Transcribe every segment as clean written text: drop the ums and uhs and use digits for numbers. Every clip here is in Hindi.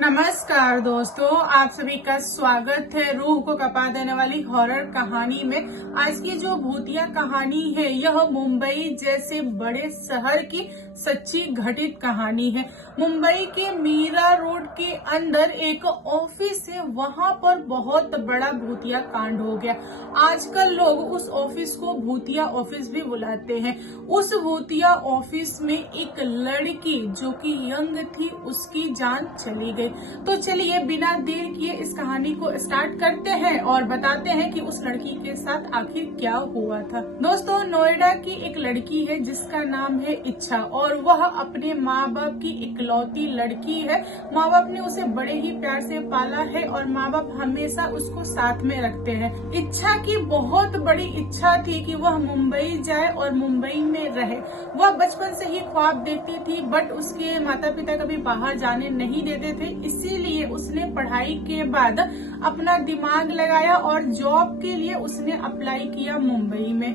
नमस्कार दोस्तों, आप सभी का स्वागत है रूह को कपा देने वाली हॉरर कहानी में। आज की जो भूतिया कहानी है यह मुंबई जैसे बड़े शहर की सच्ची घटित कहानी है। मुंबई के मीरा रोड के अंदर एक ऑफिस है, वहां पर बहुत बड़ा भूतिया कांड हो गया। आजकल लोग उस ऑफिस को भूतिया ऑफिस भी बुलाते हैं। उस भूतिया ऑफिस में एक लड़की जो कि यंग थी, उसकी जान चली गई। तो चलिए बिना देर किए इस कहानी को स्टार्ट करते हैं और बताते हैं कि उस लड़की के साथ आखिर क्या हुआ था। दोस्तों, नोएडा की एक लड़की है जिसका नाम है इच्छा और वह अपने माँ बाप की इकलौती लड़की है। माँ बाप ने उसे बड़े ही प्यार से पाला है और माँ बाप हमेशा उसको साथ में रखते हैं। इच्छा की बहुत बड़ी इच्छा थी कि वह मुंबई जाए और मुंबई में रहे। वह बचपन से ही ख्वाब देखती थी, बट उसके माता पिता कभी बाहर जाने नहीं देते थे। इसीलिए उसने पढ़ाई के बाद अपना दिमाग लगाया और जॉब के लिए उसने अप्लाई किया मुंबई में।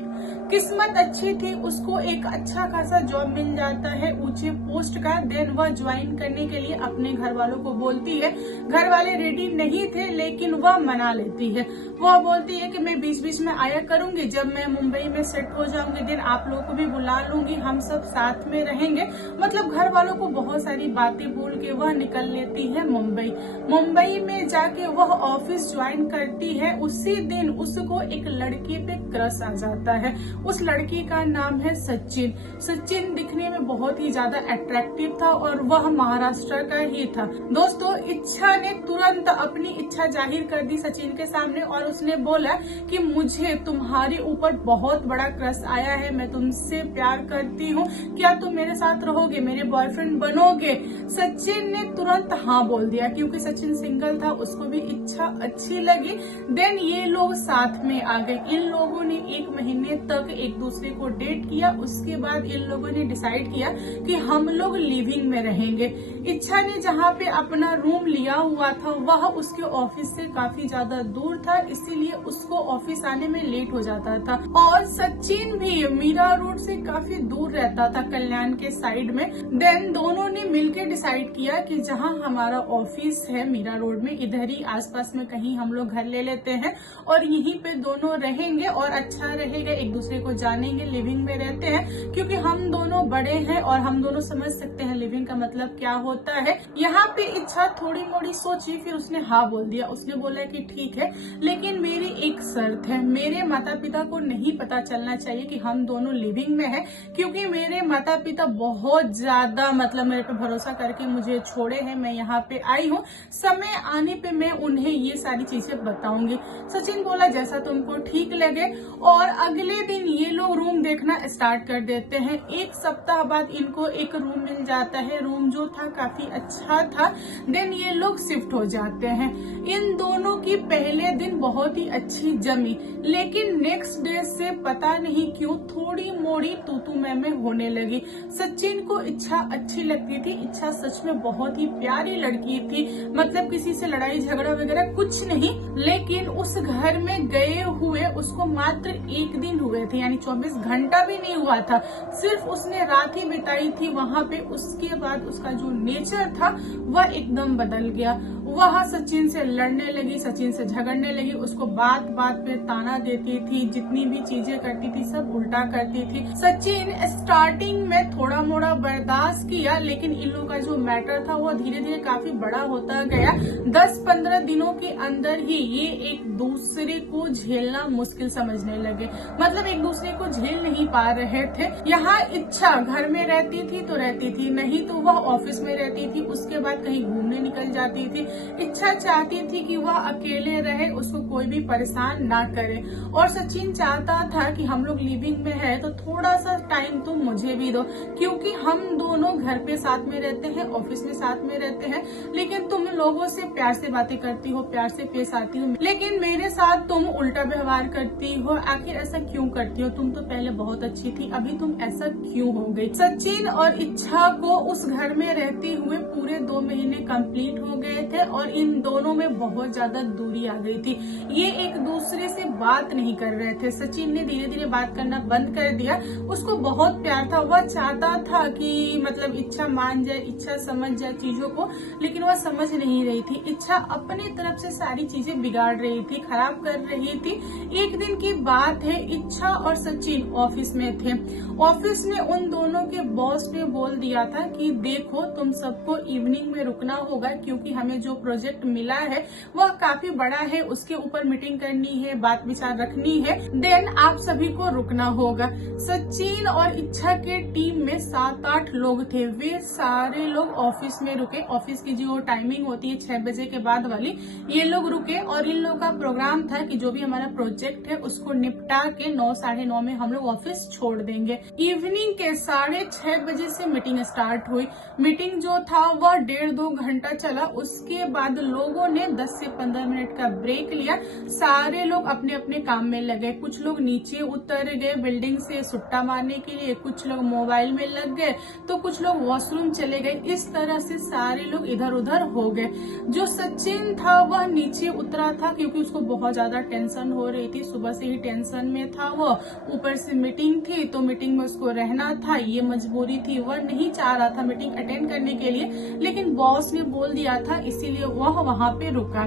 किस्मत अच्छी थी, उसको एक अच्छा खासा जॉब मिल जाता है ऊंचे पोस्ट का। देन वह ज्वाइन करने के लिए अपने घर वालों को बोलती है। घर वाले रेडी नहीं थे लेकिन वह मना लेती है। वह बोलती है कि मैं बीच बीच में आया करूंगी, जब मैं मुंबई में सेट हो जाऊंगी देन आप लोगों को भी बुला लूंगी, हम सब साथ में रहेंगे। मतलब घर वालों को बहुत सारी बातें बोल के वह निकल लेती है मुंबई। मुंबई में जाके वह ऑफिस ज्वाइन करती है। उसी दिन उसको एक लड़की पे क्रश आ जाता है। उस लड़की का नाम है सचिन। सचिन दिखने में बहुत ही ज्यादा अट्रैक्टिव था और वह महाराष्ट्र का ही था। दोस्तों, इच्छा ने तुरंत अपनी इच्छा जाहिर कर दी सचिन के सामने और उसने बोला कि मुझे तुम्हारे ऊपर बहुत बड़ा क्रश आया है, मैं तुमसे प्यार करती हूँ, क्या तुम मेरे साथ रहोगे, मेरे बॉयफ्रेंड बनोगे। सचिन ने तुरंत हाँ बोल दिया क्योंकि सचिन सिंगल था, उसको भी इच्छा अच्छी लगी। देन ये लोग साथ में आ गए। इन लोगों ने 1 महीने तक एक दूसरे को डेट किया। उसके बाद इन लोगों ने डिसाइड किया कि हम लोग लिविंग में रहेंगे। इच्छा ने जहाँ पे अपना रूम लिया हुआ था वह उसके ऑफिस से काफी ज्यादा दूर था, इसीलिए उसको ऑफिस आने में लेट हो जाता था। और सचिन भी मीरा रोड से काफी दूर रहता था, कल्याण के साइड में। देन दोनों ने मिलकर डिसाइड किया कि जहाँ हमारा ऑफिस है मीरा रोड में, इधर ही आसपास में कहीं हम लोग घर ले लेते हैं और यहीं पे दोनों रहेंगे और अच्छा रहेगा, एक दूसरे को जानेंगे, लिविंग में रहते हैं क्योंकि हम दोनों बड़े हैं और हम दोनों समझ सकते हैं लिविंग का मतलब क्या होता है। यहाँ पे इच्छा थोड़ी मोड़ी सोची, फिर उसने हाँ बोल दिया। उसने बोला कि ठीक है, लेकिन मेरी एक शर्त है, मेरे माता पिता को नहीं पता चलना चाहिए कि हम दोनों लिविंग में हैं, क्योंकि मेरे माता पिता बहुत ज्यादा मतलब मेरे पे भरोसा करके मुझे छोड़े हैं। मैं यहाँ पे आई हूँ, समय आने पे मैं उन्हें ये सारी चीजें बताऊंगी। सचिन बोला जैसा तुमको ठीक लगे। और अगले दिन ये लोग रूम देखना स्टार्ट कर देते हैं। 1 सप्ताह बाद इनको एक रूम मिल जाता है। रूम जो था काफी अच्छा था। देन ये लोग शिफ्ट हो जाते हैं। इन दोनों की पहले दिन बहुत ही अच्छी जमी, लेकिन नेक्स्ट डे से पता नहीं क्यों थोड़ी मोड़ी तू मैं होने लगी। सचिन को इच्छा अच्छी लगती थी। इच्छा सच में बहुत ही प्यारी लड़की थी, मतलब किसी से लड़ाई झगड़ा वगैरह कुछ नहीं। लेकिन उस घर में गए हुए उसको मात्र 1 दिन हुए थे, यानी 24 घंटा भी नहीं हुआ था। सिर्फ उसने रात ही बिताई थी वहां पे। उसके बाद उसका जो नेचर था वह एकदम बदल गया। वह सचिन से लड़ने लगी, सचिन से झगड़ने लगी, उसको बात बात पे ताना देती थी, जितनी भी चीजें करती थी सब उल्टा करती थी। सचिन स्टार्टिंग में थोड़ा मोड़ा बर्दाश्त किया, लेकिन इन लोगों का जो मैटर था वो धीरे धीरे काफी बड़ा होता गया। 10-15 दिनों के अंदर ही ये एक दूसरे को झेलना मुश्किल समझने लगे, मतलब एक दूसरे को झेल नहीं पा रहे थे। यहाँ इच्छा घर में रहती थी तो रहती थी, नहीं तो वह ऑफिस में रहती थी, उसके बाद कहीं घूमने निकल जाती थी। इच्छा चाहती थी कि वह अकेले रहे, उसको कोई भी परेशान ना करे। और सचिन चाहता था कि हम लोग लिविंग में है तो थोड़ा सा टाइम तुम मुझे भी दो, क्योंकि हम दोनों घर पे साथ में रहते हैं, ऑफिस में साथ में रहते हैं, लेकिन तुम लोगों से प्यार से बातें करती हो, प्यार से पेश आती हो, लेकिन मेरे साथ तुम उल्टा व्यवहार करती हो। आखिर ऐसा क्यों करती हो? तुम तो पहले बहुत अच्छी थी, अभी तुम ऐसा क्यों हो गई? सचिन और इच्छा को उस घर में रहते हुए पूरे 2 महीने कंप्लीट हो गए थे और इन दोनों में बहुत ज्यादा दूरी आ गई थी। ये एक दूसरे से बात नहीं कर रहे थे। सचिन ने धीरे धीरे बात करना बंद कर दिया। उसको बहुत प्यार था, वह चाहता था कि मतलब इच्छा मान जाए, इच्छा समझ जाए चीजों को, लेकिन वह समझ नहीं रही थी। इच्छा अपनी तरफ से सारी चीजें बिगाड़ रही थी, खराब कर रही थी। एक दिन की बात है, इच्छा और सचिन ऑफिस में थे। ऑफिस में उन दोनों के बॉस ने बोल दिया था कि देखो तुम सबको इवनिंग में रुकना होगा, क्योंकि हमें जो प्रोजेक्ट मिला है वह काफी बड़ा है, उसके ऊपर मीटिंग करनी है, बात विचार रखनी है, देन आप सभी को रुकना होगा। सचिन और इच्छा के टीम में 7-8 लोग थे। वे सारे लोग ऑफिस में रुके। ऑफिस की जो टाइमिंग होती है 6 बजे के बाद वाली, ये लोग रुके और इन लोगों का प्रोग्राम था कि जो भी हमारा प्रोजेक्ट है उसको निपटा के 9, 9:30 में हम लोग ऑफिस छोड़ देंगे। इवनिंग के 6:30 बजे से मीटिंग स्टार्ट हुई। मीटिंग जो था वह 1.5-2 घंटा चला। उसके बाद लोगों ने 10 से 15 मिनट का ब्रेक लिया। सारे लोग अपने अपने काम में लगे। कुछ लोग नीचे उतर गए बिल्डिंग से सुट्टा मारने के लिए, कुछ लोग मोबाइल में लग गए, तो कुछ लोग वॉशरूम चले गए। इस तरह से सारे लोग इधर उधर हो गए। जो सचिन था वह नीचे उतरा था, क्योंकि उसको बहुत ज्यादा टेंशन हो रही थी। सुबह से ही टेंशन में था वो, ऊपर से मीटिंग थी तो मीटिंग में उसको रहना था, ये मजबूरी थी। वह नहीं चाह रहा था मीटिंग अटेंड करने के लिए, लेकिन बॉस ने बोल दिया था, इसीलिए वह वहां पे रुका।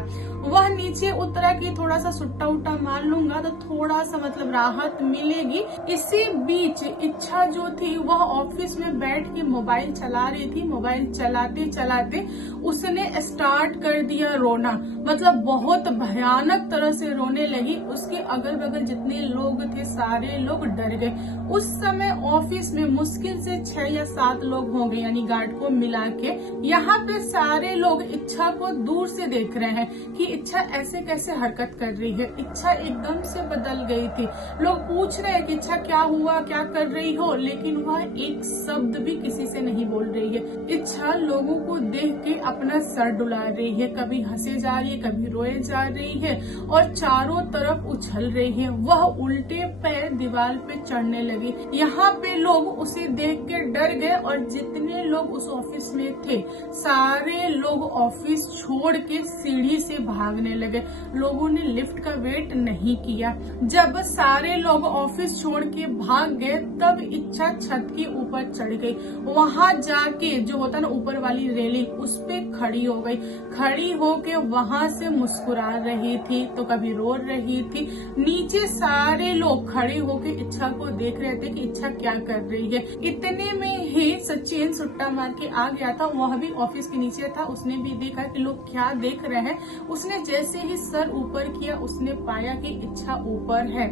वह नीचे उतरा कि थोड़ा सा सुट्टा उट्टा मार लूंगा तो थोड़ा सा मतलब राहत मिलेगी। इसी बीच इच्छा जो थी वह ऑफिस में बैठ के मोबाइल चला रही थी। मोबाइल चलाते चलाते उसने स्टार्ट कर दिया रोना, मतलब बहुत भयानक तरह से रोने लगी। उसके अगल बगल जितने लोग थे सारे लोग डर गए। उस समय ऑफिस में मुश्किल से 6 या 7 लोग होंगे, यानी गार्ड को मिला के। यहाँ पे सारे लोग इच्छा को दूर से देख रहे हैं कि इच्छा ऐसे कैसे हरकत कर रही है। इच्छा एकदम से बदल गई थी। लोग पूछ रहे हैं कि इच्छा क्या हुआ, क्या कर रही हो, लेकिन वह एक शब्द भी किसी से नहीं बोल रही है। इच्छा लोगों को देख के अपना सर डुला रही है, कभी हंसे जा रही है, कभी रोए जा रही है और चारों तरफ उछल रही है। वह उल्टे पैर दीवार पे चढ़ने लगी। यहाँ पे लोग उसे देख के डर गए और जितने लोग उस ऑफिस में थे सारे लोग ऑफिस छोड़ के सीढ़ी से भागने लगे। लोगों ने लिफ्ट का वेट नहीं किया। जब सारे लोग ऑफिस छोड़ के भाग गए तब इच्छा छत के ऊपर चढ़ गई। वहां जाके जो होता ना ऊपर वाली रेलिंग, उस पे खड़ी हो गई। खड़ी होके वहां से मुस्कुरा रही थी तो कभी रो रही थी। नीचे सारे लोग खड़े होके इच्छा को देख रहे थे कि इच्छा क्या कर रही है। इतने में ही सचिन सुट्टा मार के आ गया था। वह भी ऑफिस के नीचे था। उसने भी देखा कि लोग क्या देख रहे हैं। उसने जैसे ही सर ऊपर किया उसने पाया कि इच्छा ऊपर है।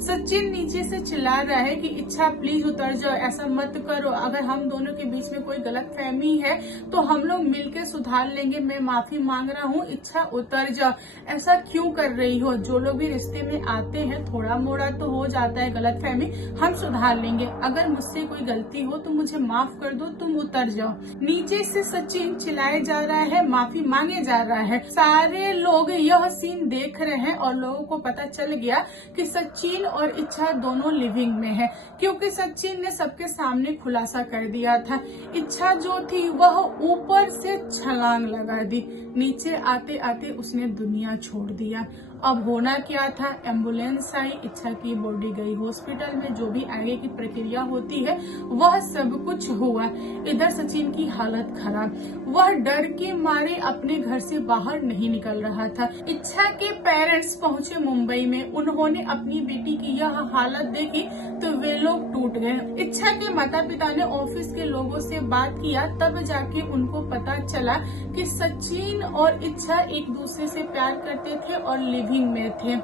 सचिन नीचे से चिल्ला रहा है कि इच्छा प्लीज उतर जाओ, ऐसा मत करो। अगर हम दोनों के बीच में कोई गलतफहमी है तो हम लोग मिलकर सुधार लेंगे। मैं माफी मांग रहा हूँ, इच्छा उतर जाओ। ऐसा क्यों कर रही हो? जो लोग भी रिश्ते में आते हैं थोड़ा मोड़ा तो हो जाता है गलतफहमी, हम सुधार लेंगे। अगर मुझसे कोई गलती हो तो मुझे माफ कर दो, तुम उतर जाओ। नीचे से सचिन चिल्लाए जा रहा है, माफी मांगे जा रहा है। सारे लोग यह सीन देख रहे हैं और लोगों को पता चल गया कि सचिन और इच्छा दोनों लिविंग में है, क्योंकि सचिन ने सबके सामने खुलासा कर दिया था। इच्छा जो थी वह ऊपर से छलांग लगा दी। नीचे आते आते उसने दुनिया छोड़ दिया। अब होना क्या था? एम्बुलेंस आई, इच्छा की बॉडी गई हॉस्पिटल में। जो भी आगे की प्रक्रिया होती है वह सब कुछ हुआ। इधर सचिन की हालत खराब, वह डर के मारे अपने घर से बाहर नहीं निकल रहा था। इच्छा के पेरेंट्स पहुंचे मुंबई में। उन्होंने अपनी बेटी की यह हालत देखी तो वे लोग टूट गए। इच्छा के माता पिता ने ऑफिस के लोगों से बात किया, तब जाके उनको पता चला कि सचिन और इच्छा एक दूसरे से प्यार करते थे और लिविंग में थे।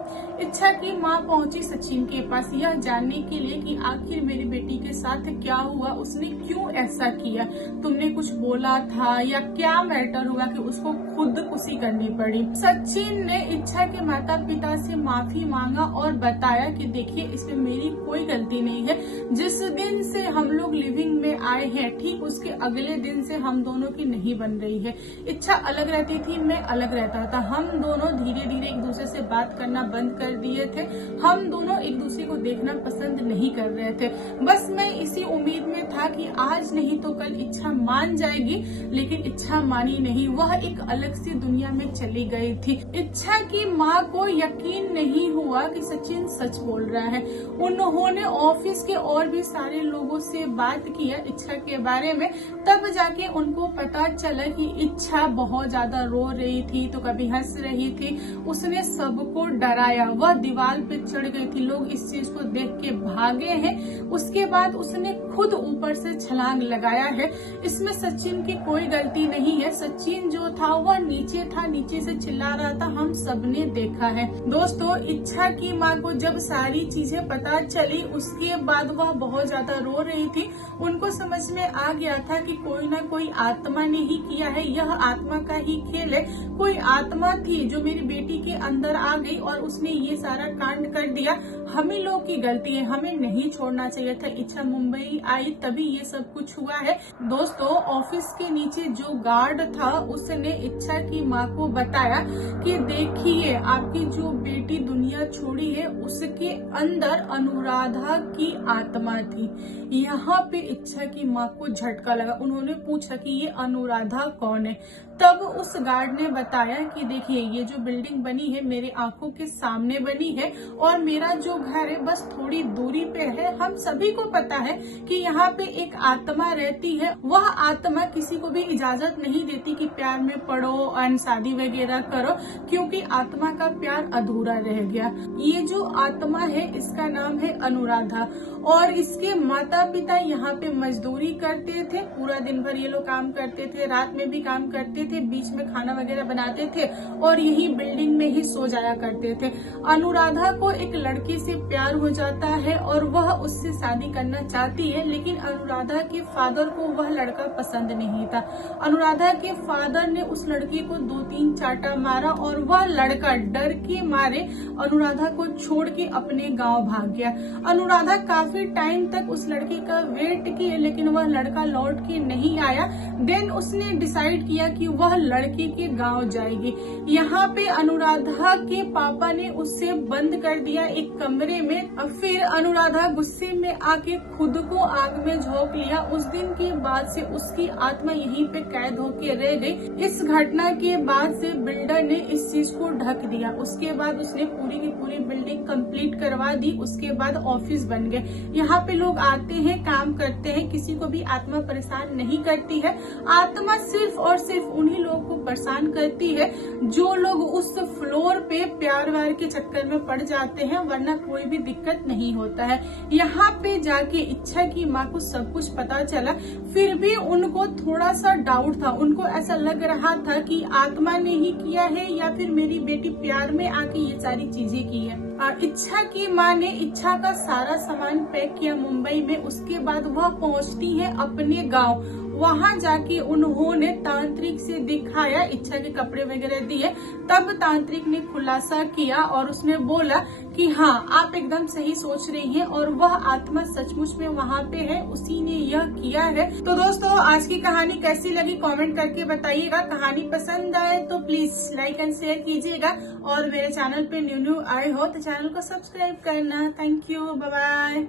इच्छा की माँ पहुंची सचिन के पास यह जानने के लिए कि आखिर मेरी बेटी के साथ क्या हुआ, उसने क्यों ऐसा किया, तुमने कुछ बोला था या क्या मैटर हुआ कि उसको खुदकुशी करनी पड़ी। सचिन ने इच्छा के माता पिता से माफी मांगा और बताया कि देखिए इसमें मेरी कोई गलती नहीं है। जिस दिन से हम लोग लिविंग में आए हैं ठीक उसके अगले दिन से हम दोनों की नहीं बन रही है। इच्छा अलग रहती थी, मैं अलग रहता था। हम दोनों धीरे धीरे एक दूसरे से से बात करना बंद कर दिए थे। हम दोनों एक दूसरे को देखना पसंद नहीं कर रहे थे। बस मैं इसी उम्मीद में था कि आज नहीं तो कल इच्छा मान जाएगी, लेकिन इच्छा मानी नहीं। वह एक अलग सी दुनिया में चली गई थी। इच्छा की माँ को यकीन नहीं हुआ कि सचिन सच बोल रहा है। उन्होंने ऑफिस के और भी सारे लोगों से बात किया इच्छा के बारे में, तब जाके उनको पता चला कि इच्छा बहुत ज्यादा रो रही थी तो कभी हंस रही थी। उसने सबको डराया, वह दीवार पे चढ़ गई थी। लोग इस चीज को देख के भागे हैं। उसके बाद उसने खुद ऊपर से छलांग लगाया है। इसमें सचिन की कोई गलती नहीं है। सचिन जो था वह नीचे था, नीचे से चिल्ला रहा था, हम सबने देखा है। दोस्तों, इच्छा की माँ को जब सारी चीजें पता चली उसके बाद वह बहुत ज्यादा रो रही थी। उनको समझ में आ गया था कि कोई ना कोई आत्मा ने ही किया है, यह आत्मा का ही खेल है। कोई आत्मा थी जो मेरी बेटी के अंदर आ गई और उसने ये सारा कांड कर दिया। हम ही लोग की गलती है, हमें नहीं छोड़ना चाहिए था। इच्छा मुंबई आई तभी ये सब कुछ हुआ है। दोस्तों, ऑफिस के नीचे जो गार्ड था उसने इच्छा की माँ को बताया कि देखिए, आपकी जो बेटी दुनिया छोड़ी है उसके अंदर अनुराधा की आत्मा थी। यहाँ पे इच्छा की माँ को झटका लगा। उन्होंने पूछा कि ये अनुराधा कौन है। तब उस गार्ड ने बताया कि देखिए, ये जो बिल्डिंग बनी है मेरे आंखों के सामने बनी है और मेरा जो घर है बस थोड़ी दूरी पे है। हम सभी को पता है कि यहाँ पे एक आत्मा रहती है। वह आत्मा किसी को भी इजाजत नहीं देती कि प्यार में पड़ो और शादी वगैरह करो, क्योंकि आत्मा का प्यार अधूरा रह गया। ये जो आत्मा है इसका नाम है अनुराधा और इसके माता पिता यहाँ पे मजदूरी करते थे। पूरा दिन भर ये लोग काम करते थे, रात में भी काम करते थे, बीच में खाना वगैरह बनाते थे और यही बिल्डिंग में ही सो जाया करते थे। अनुराधा को एक लड़के से प्यार हो जाता है और वह उससे शादी करना चाहती है, लेकिन अनुराधा के फादर को वह लड़का पसंद नहीं था। अनुराधा के फादर ने उस लड़के को 2-3 चाटा मारा और वह लड़का डर के मारे अनुराधा को छोड़ के अपने गांव भाग गया। अनुराधा काफी टाइम तक उस लड़के का वेट किया, लेकिन वह लड़का लौट के नहीं आया। देन उसने डिसाइड किया कि वह लड़के के गांव जाएगी। यहाँ पे अनुराधा के पापा ने उससे बंद कर दिया एक कमरे में। फिर अनुराधा गुस्से में आके खुद को आग में झोंक लिया। उस दिन के बाद से उसकी आत्मा यहीं पे कैद होके रह गई। इस घटना के बाद से बिल्डर ने इस चीज को ढक दिया। उसके बाद उसने पूरी की पूरी बिल्डिंग कंप्लीट करवा दी। उसके बाद ऑफिस बन गए। यहाँ पे लोग आते हैं, काम करते हैं, किसी को भी आत्मा परेशान नहीं करती है। आत्मा सिर्फ और सिर्फ उन्हीं लोगों को परेशान करती है जो लोग उस फ्लोर पे प्यार व्यार के चक्कर में पड़ जाते हैं, वरना कोई भी दिक्कत नहीं होता है। यहाँ पे जाके इच्छा की माँ को सब कुछ पता चला, फिर भी उनको थोड़ा सा डाउट था। उनको ऐसा लग रहा था कि आत्मा ने ही किया है या फिर मेरी बेटी प्यार में आके ये सारी चीजें की है। इच्छा की माँ ने इच्छा का सारा सामान पैक किया मुंबई में। उसके बाद वह पहुँचती है अपने गाँव। वहां जाके उन्होंने तांत्रिक से दिखाया, इच्छा के कपड़े वगैरह दिए। तब तांत्रिक ने खुलासा किया और उसने बोला कि हाँ, आप एकदम सही सोच रही हैं और वह आत्मा सचमुच में वहाँ पे है, उसी ने यह किया है। तो दोस्तों, आज की कहानी कैसी लगी कमेंट करके बताइएगा। कहानी पसंद आए तो प्लीज लाइक एंड शेयर कीजिएगा और मेरे चैनल पे न्यू आए हो तो चैनल को सब्सक्राइब करना। Thank you, bye bye.